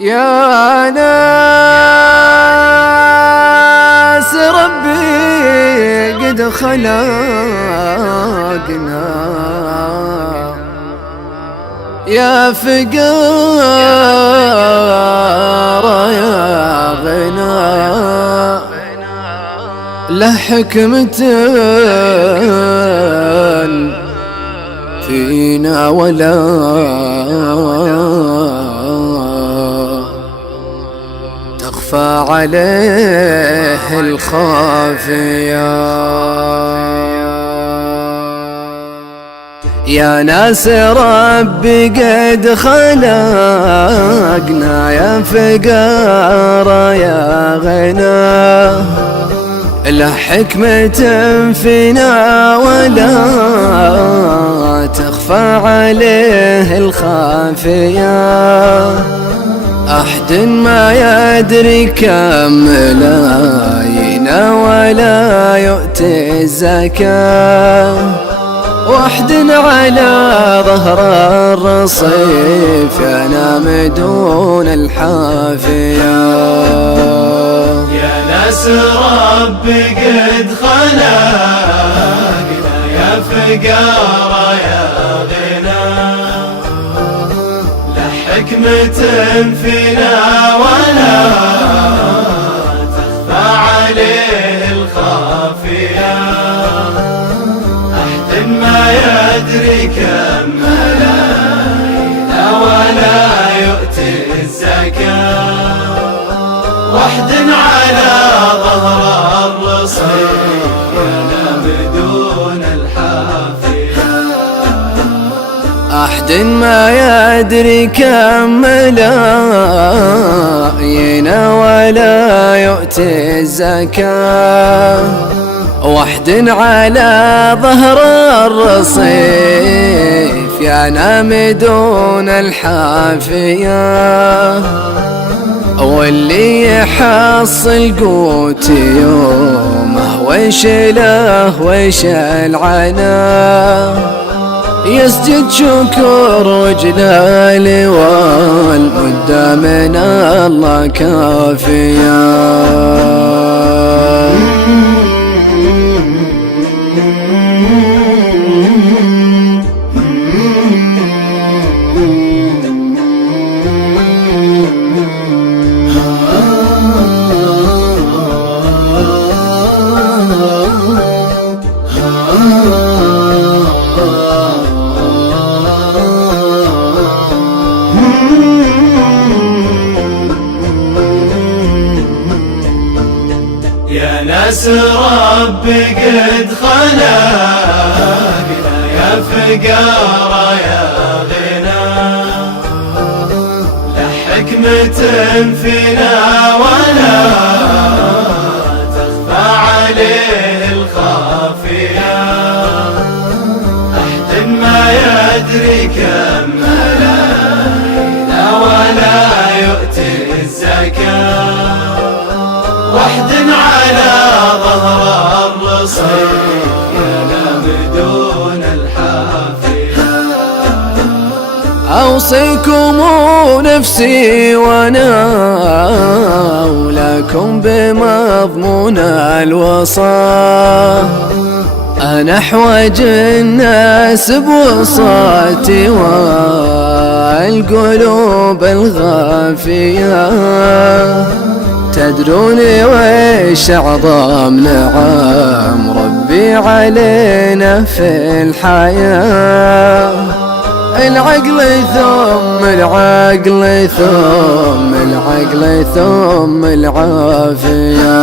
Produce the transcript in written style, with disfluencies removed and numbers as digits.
يا ناس ربي قد خلقنا يا فقار يا غنى له حكمة فينا ولا تخفى عليه الخافية. يا ناس ربي قد خلقنا يا فقار يا غنى له حكمة فينا ولا تخفى عليه الخافية. أحد ما يدري كم ملايين ولا يؤتي الزكاة، واحد على ظهر الرصيف ينام دون الحافية. يا ناس ربي قد خلقنا يا فقار يا غنى له حكمة فينا ولا تخفى عليه الخافية. أحد ما يدري كم ملايين ولا يؤتي الزكاة، واحد على ظهر الرصيف ينام دون الحافية. أحد ما يدري كم ملايين ولا يؤتي الزكاة، واحد على ظهر الرصيف ينام دون الحافية. واللي يحصل قوت يومه ويش له ويش العنا، يسجد شكر وجلاله والمدة من الله كافية. يا ناس ربي قد خلقنا يا فقار يا غنى له حكمة فينا ولا تخفى عليه الخافية. أحد ما يدري كم ملايين ولا يؤتي الزكاة، واحد على ظهر الرصيف ينام دون الحافية. أوصيكم نفسي وأنا أولاكم بمضمون الوصاة. أنا أحوج الناس بوصاتي والقلوب الغافية. تدرون ويش أعظم نعم ربي علينا في الحياة؟ العقل ثم العقل ثم العقل ثم العافية.